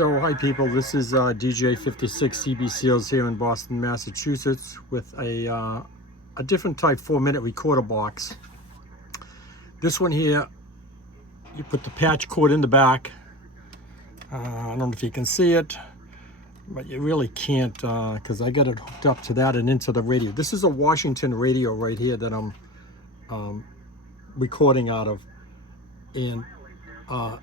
So hi people, this is DJ 56 CB Seals here in Boston, Massachusetts with a different type 4-minute recorder box. This one here, you put the patch cord in the back. I don't know if you can see it, but you really can't because I got it hooked up to that and into the radio. This is a Washington radio right here that I'm recording out of, and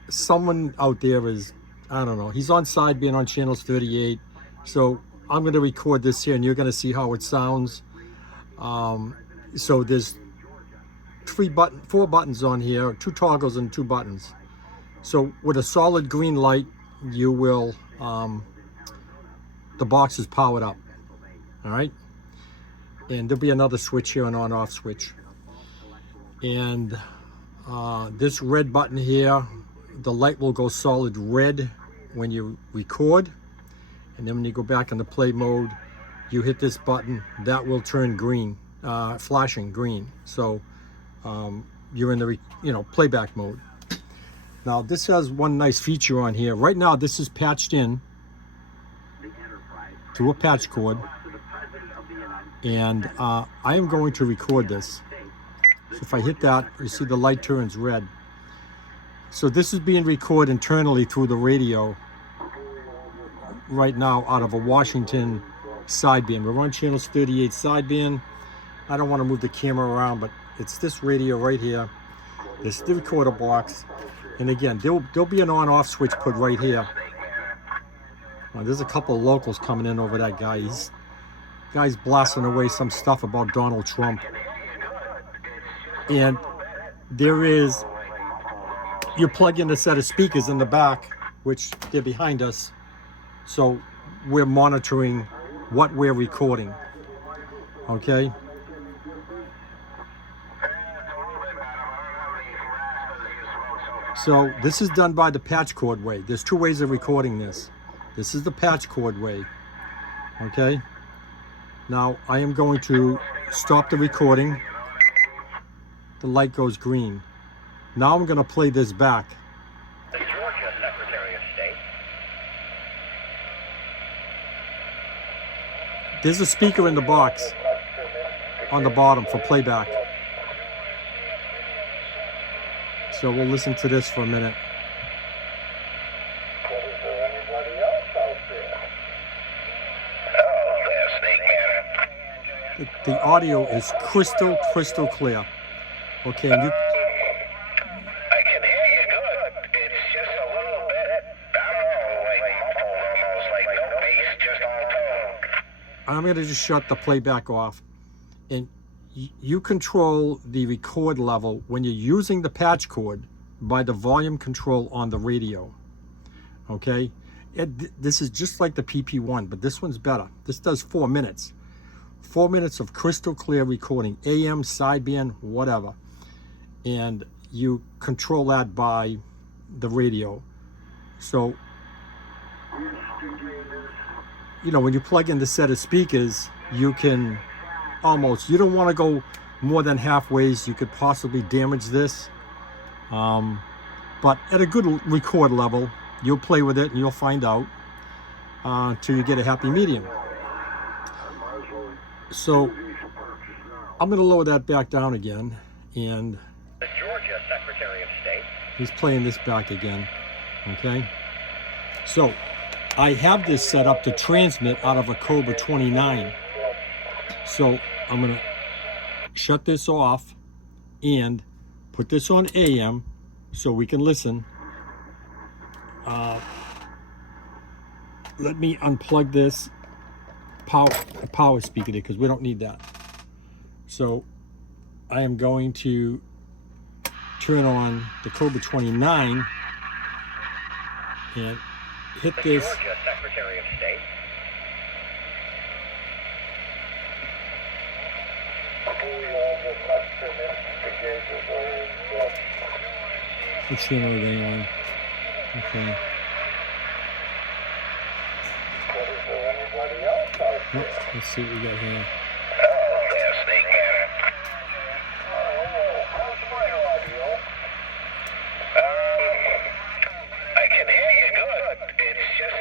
someone out there is, I don't know, he's on sideband on channels 38, so I'm going to record this here and you're going to see how it sounds. So there's 4 buttons on here, 2 toggles and 2 buttons. So with a solid green light, you will, the box is powered up, all right? And there'll be another switch here, an on-off switch. And this red button here, the light will go solid red when you record, and then when you go back into play mode, you hit this button, that will turn green, flashing green. So you're in the playback mode. Now this has one nice feature on here. Right now this is patched in to a patch cord, and I am going to record this. So if I hit that, you see the light turns red. So this is being recorded internally through the radio right now out of a Washington sideband. We're on channels 38 sideband. I don't want to move the camera around, but it's this radio right here. This is the recorder box. And again, there'll be an on-off switch put right here. There's a couple of locals coming in over that guy. Guy's blasting away some stuff about Donald Trump. And there is, you plug in a set of speakers in the back, which they're behind us. So we're monitoring what we're recording, okay? So this is done by the patch cord way. There's 2 ways of recording this. This is the patch cord way, okay? Now I am going to stop the recording. The light goes green. Now I'm going to play this back. The Georgia Secretary of State. There's a speaker in the box on the bottom for playback. So we'll listen to this for a minute. Is there anybody else out there? Oh, there, Snake Man. The audio is crystal clear. Okay, and you... I can hear you good. It's just a little bit, I don't know, like muffled almost, like no bass, just all tone. I'm going to just shut the playback off. And you control the record level when you're using the patch cord by the volume control on the radio. Okay? This is just like the PP1, but this one's better. This does 4 minutes. 4 minutes of crystal clear recording, AM, sideband, whatever. And you control that by the radio. So, when you plug in the set of speakers, you can you don't want to go more than halfway. You could possibly damage this. But at a good record level, you'll play with it and you'll find out till you get a happy medium. So I'm going to lower that back down again, and The Georgia Secretary of State. he's playing this back again. Okay, so I have this set up to transmit out of a Cobra 29. So I'm going to shut this off and put this on AM so we can listen. Let me unplug this power speaker there because we don't need that. So I am going to turn on the Cobra 29 and hit The this. Georgia Secretary of State. What channel are they on? Okay. Is there anybody else out there? Let's see what we got here. Oh, there, Snake Man. How's my audio? I can hear you good. It's just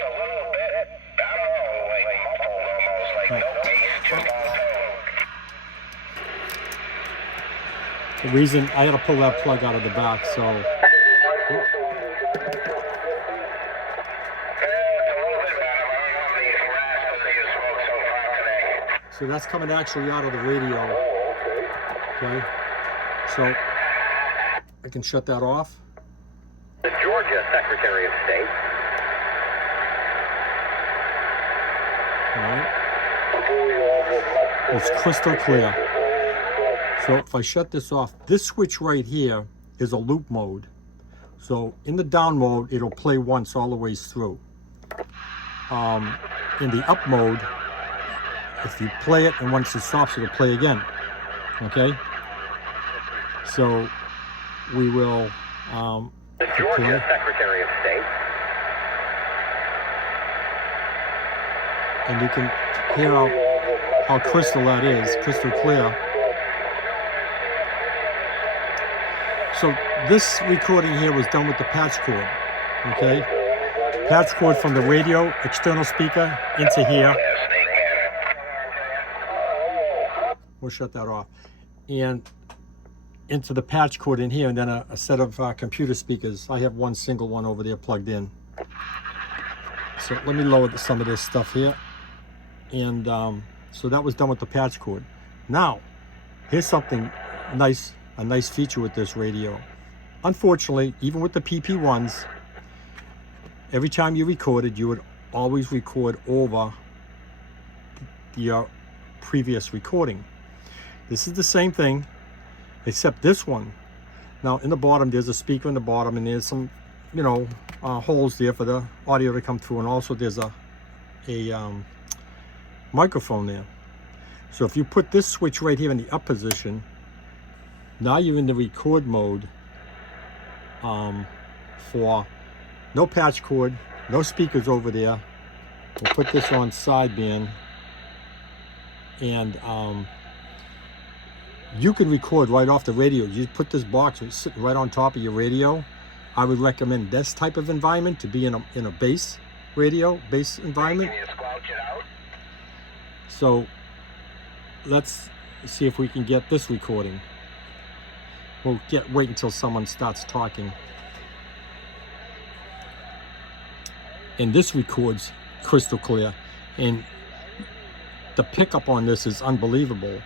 The reason I had to pull that plug out of the back, so that's coming actually out of the radio. Okay, so I can shut that off. The Georgia Secretary of State. All right, it's crystal clear. So if I shut this off, this switch right here is a loop mode. So in the down mode, it'll play once all the way through. In the up mode, if you play it and once it stops, it'll play again. Okay? So we will the Georgia Secretary of State. And you can hear how crystal that is, crystal clear. So this recording here was done with the patch cord, okay? Patch cord from the radio, external speaker, into here. We'll shut that off. And into the patch cord in here, and then a set of computer speakers. I have one single one over there plugged in. So let me lower some of this stuff here. And so that was done with the patch cord. Now, here's something nice. A nice feature with this radio. Unfortunately, even with the PP1s, every time you recorded, you would always record over your previous recording. This is the same thing, except this one. Now, in the bottom, there's a speaker in the bottom, and there's some, holes there for the audio to come through, and also there's a microphone there. So if you put this switch right here in the up position, now you're in the record mode for no patch cord, no speakers over there. We'll put this on sideband, and you can record right off the radio. You put this box sitting right on top of your radio. I would recommend this type of environment to be in a bass environment. So let's see if we can get this recording. We'll wait until someone starts talking. And this records crystal clear. And the pickup on this is unbelievable.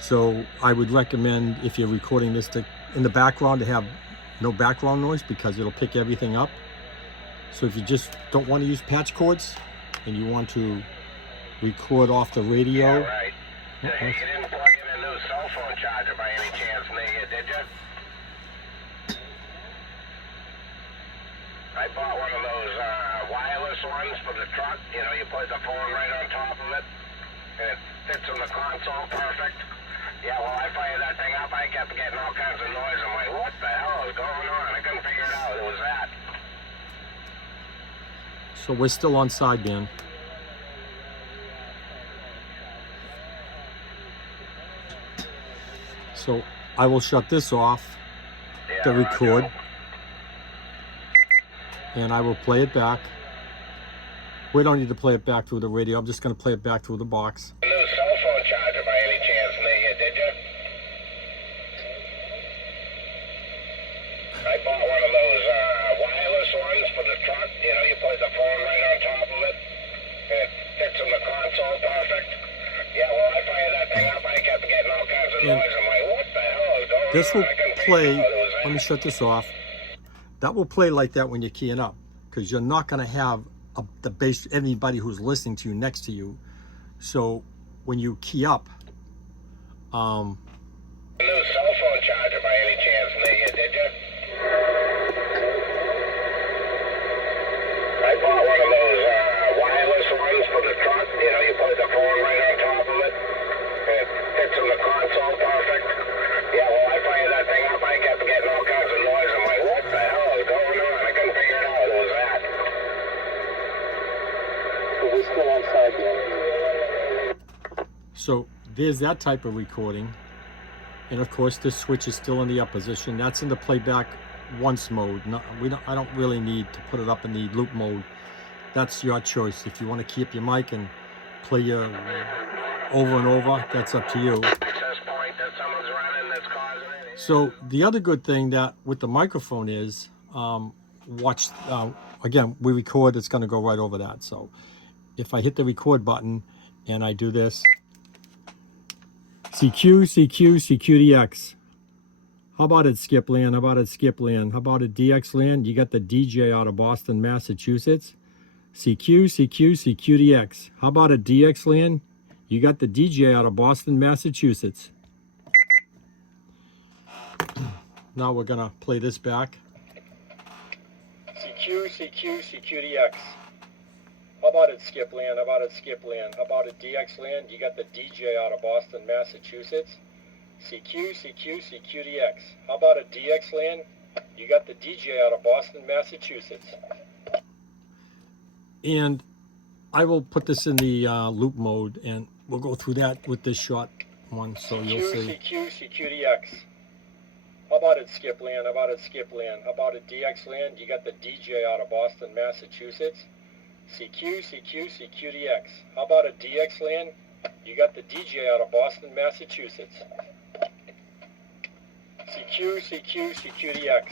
So I would recommend, if you're recording this in the background, to have no background noise, because it'll pick everything up. So if you just don't want to use patch cords and you want to record off the radio. Yeah, right. You didn't plug in a new cell phone charger by any chance, did you? I bought one of those wireless ones for the truck. You put the phone right on top of it, and it fits in the console perfect. Yeah, well, I fired that thing up. I kept getting all kinds of noise. I'm like, what the hell is going on? I couldn't figure it out. It was that. So we're still on sideband. So I will shut this off to record. And I will play it back. We don't need to play it back through the radio. I'm just going to play it back through the box. New cell phone charger by any chance, did you? I bought one of those wireless ones for the truck. You put the phone right on top of it, and it fits in the console perfect. Yeah, well, I fired that thing up. I kept getting all kinds of noise. I'm like, what the hell is going on? This will play. Let me shut this off. That will play like that when you're keying up, because you're not going to have the bass, anybody who's listening to you next to you. So when you key up, new cell phone charger by any chance, did you? I bought one of those wireless ones for the truck. You put the phone right on top of it, and it fits in the console perfect. Yeah, well, I fired that thing up. I kept getting all kinds of noise. I'm like, what the hell is going on? I couldn't figure it out. It was that. So we're still on sideband. so there's that type of recording. And of course, this switch is still in the up position. That's in the playback once mode. I don't really need to put it up in the loop mode. That's your choice. If you want to keep your mic and play your over and over, that's up to you. Access point that someone's running that's causing it. So the other good thing that with the microphone is, watch, again, we record, it's going to go right over that. So if I hit the record button and I do this, CQ, CQ, CQDX. How about it, Skip Land? How about it, Skip Land? How about it, DX Land? You got the DJ out of Boston, Massachusetts. CQ, CQ, CQDX. How about it, DX Land? You got the DJ out of Boston, Massachusetts. Now we're gonna play this back. CQ, CQ, CQDX. How about it, Skip Land? How about it, Skip Land? How about it, DX Land? You got the DJ out of Boston, Massachusetts. CQ, CQ, CQDX. How about a DX Land? You got the DJ out of Boston, Massachusetts. And I will put this in the loop mode, and we'll go through that with this short one, so CQ, you'll see. CQ, CQDX. How about it, Skip Land? How about it, Skip Land? How about a DX Land? You got the DJ out of Boston, Massachusetts. CQ, CQ, CQDX. How about a DX Land? You got the DJ out of Boston, Massachusetts. CQ, CQ, CQDX.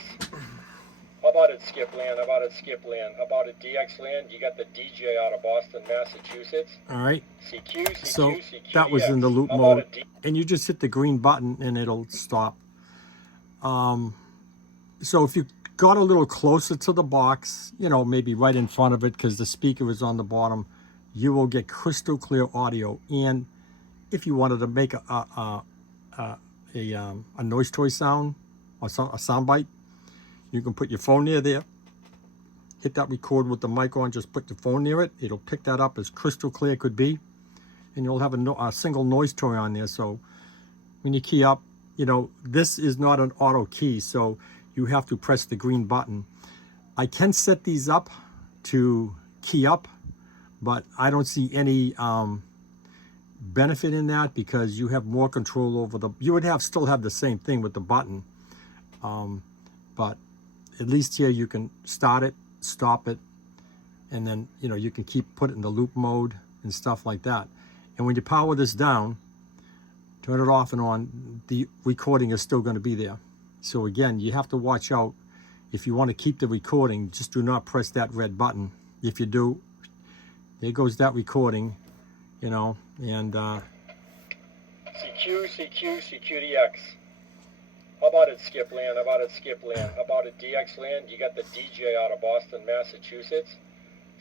How about it, Skip Land? How about it, Skip Land? How about it, DX Land? You got the DJ out of Boston, Massachusetts. All right. CQ, CQ, so CQDX. That was in the loop mode, and you just hit the green button and it'll stop. So if you got a little closer to the box, you know, maybe right in front of it because the speaker is on the bottom, you will get crystal clear audio. And if you wanted to make a noise toy sound or a sound bite, you can put your phone near there, hit that record with the mic on, just put your phone near it. It'll pick that up as crystal clear could be, and you'll have a single noise toy on there. So when you key up, you know, this is not an auto key, so you have to press the green button. I can set these up to key up, but I don't see any benefit in that because you have more control over you would still have the same thing with the button. But at least here you can start it, stop it, and then, you know, you can put it in the loop mode and stuff like that. And when you power this down, turn it off and on, the recording is still going to be there. So again, you have to watch out. If you want to keep the recording, just do not press that red button. If you do, there goes that recording, you know, and CQ, CQ, CQDX. How about it, Skip Land? How about it, Skip Land? How about it, DX Land? You got the DJ out of Boston, Massachusetts.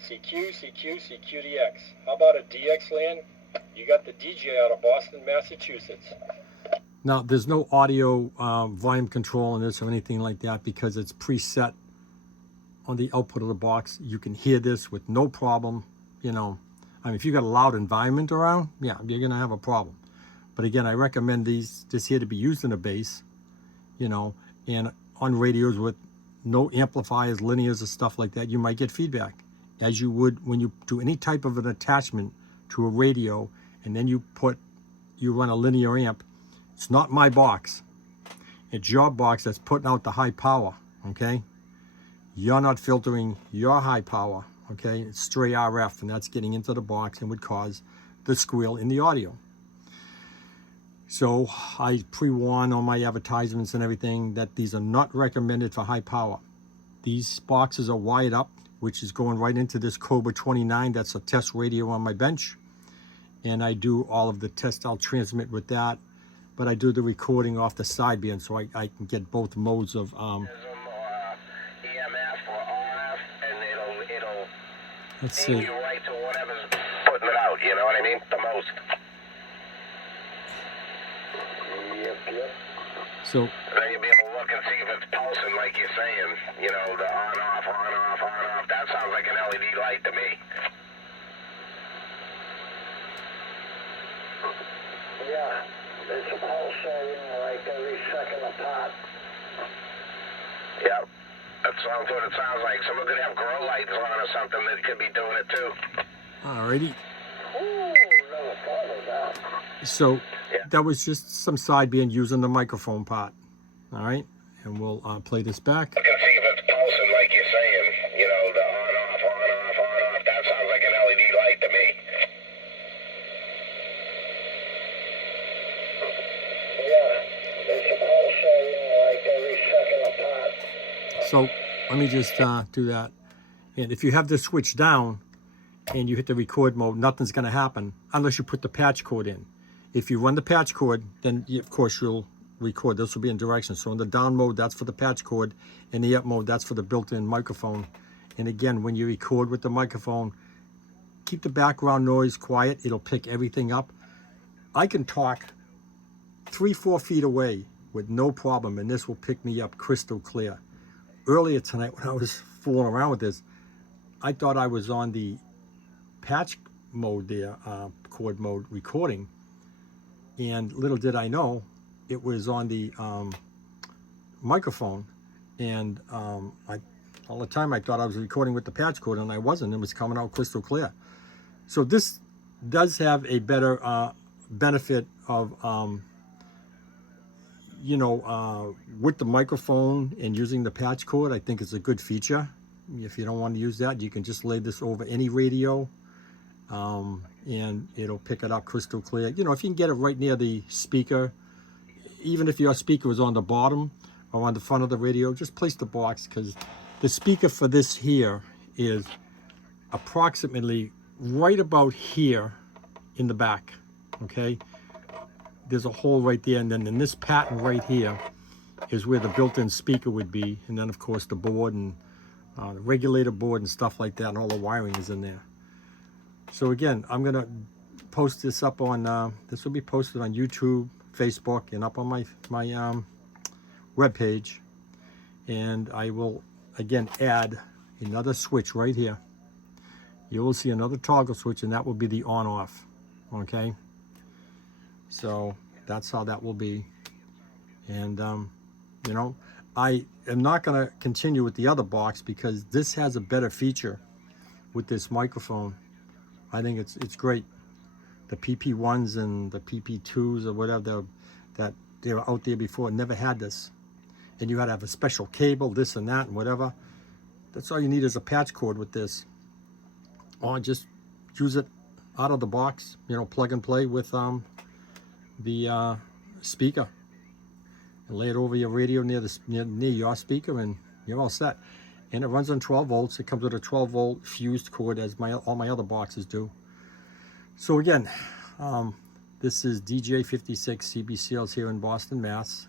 CQ, CQ, CQDX. How about a DX Land? You got the DJ out of Boston, Massachusetts. Now, there's no audio volume control in this or anything like that because it's preset on the output of the box. You can hear this with no problem, you know. I mean, if you got a loud environment around, yeah, you're going to have a problem. But again, I recommend this here to be used in a bass, you know, and on radios with no amplifiers, linears, or stuff like that, you might get feedback, as you would when you do any type of an attachment to a radio, and then you run a linear amp. It's not my box. It's your box that's putting out the high power, okay? You're not filtering your high power, okay? It's stray RF, and that's getting into the box and would cause the squeal in the audio. So I pre-warn on my advertisements and everything that these are not recommended for high power. These boxes are wired up, which is going right into this Cobra 29. That's a test radio on my bench. And I do all of the tests. I'll transmit with that. But I do the recording off the sideband so I can get both modes of EMF or RF, and it'll let's see. You right to whatever's putting it out, you know what I mean? The most. Yep. So then you'll be able to look and see if it's pulsing like you're saying, you know, the on off, on off, on off. That sounds like an LED light to me. Yeah. There's a pulsating like every second apart. Yeah, that sounds what it sounds like. Someone could have grow lights on or something that could be doing it too. Alrighty. Ooh, never thought of that. So that was just some sideband using the microphone part. All right, and we'll play this back. I can see if it's pulsing like you're saying. You know, the on off, on off, on off. That sounds like an LED light to me. Yeah, there's a pulsating So let me just do that. And if you have this switch down and you hit the record mode, nothing's going to happen unless you put the patch cord in. If you run the patch cord, then of course you'll record. This will be in direction. So in the down mode, that's for the patch cord. In the up mode, that's for the built-in microphone. And again, when you record with the microphone, keep the background noise quiet. It'll pick everything up. I can talk 3-4 feet away with no problem, and this will pick me up crystal clear. Earlier tonight, when I was fooling around with this, I thought I was on the patch mode there, cord mode recording, and little did I know it was on the microphone. And all the time I thought I was recording with the patch cord, and I wasn't. It was coming out crystal clear. So this does have a better benefit of with the microphone and using the patch cord. I think it's a good feature. If you don't want to use that, you can just lay this over any radio, and it'll pick it up crystal clear. If you can get it right near the speaker, even if your speaker was on the bottom or on the front of the radio, just place the box, because the speaker for this here is approximately right about here in the back. Okay, there's a hole right there, and then in this pattern right here is where the built-in speaker would be, and then of course the board and the regulator board and stuff like that, and all the wiring is in there. So again, I'm gonna post this up on this will be posted on YouTube, Facebook, and up on my web page. And I will again add another switch right here. You will see another toggle switch, and that will be the on-off. Okay, so that's how that will be. And I am not going to continue with the other box, because this has a better feature with this microphone. I think it's great. The PP1s and the PP2s or whatever that they were out there before never had this. And you had to have a special cable, this and that and whatever. That's all you need is a patch cord with this. Or just use it out of the box, plug and play with the speaker. And lay it over your radio near your speaker, and you're all set. And it runs on 12 volts. It comes with a 12 volt fused cord, as all my other boxes do. So again, this is DJ56 CB Seals here in Boston, Mass.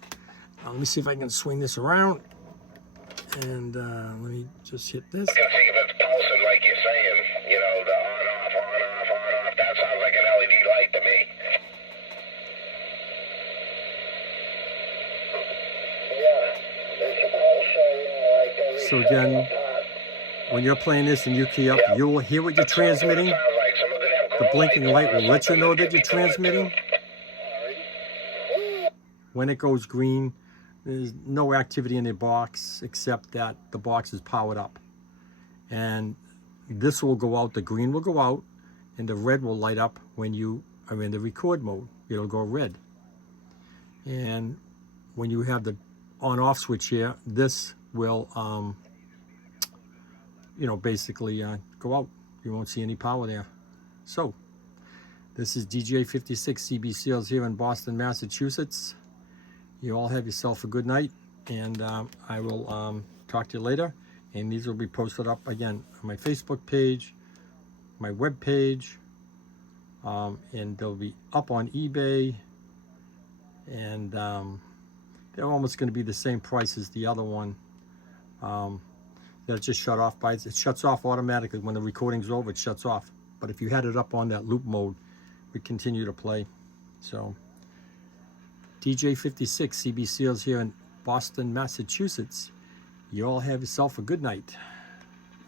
Let me see if I can swing this around, and let me just hit this. I can see if it's pulsing like you're saying, the on-off, on-off, on-off. That sounds like an LED light to me. So again, when you're playing this and you key up, you'll hear what you're transmitting. The blinking light will let you know that you're transmitting. When it goes green, there's no activity in the box except that the box is powered up. And this will go out, the green will go out, and the red will light up when you are in the record mode. It'll go red. And when you have the on-off switch here, this will basically go out. You won't see any power there. So this is DJ56 CB Seals here in Boston, Massachusetts. You all have yourself a good night, and I will talk to you later. And these will be posted up again on my Facebook page, my web page, and they'll be up on eBay, and they're almost going to be the same price as the other one. That just shut off by it shuts off automatically when the recording's over. It shuts off. But if you had it up on that loop mode, we continue to play. So DJ56 CB Seals here in Boston, Massachusetts. You all have yourself a good night.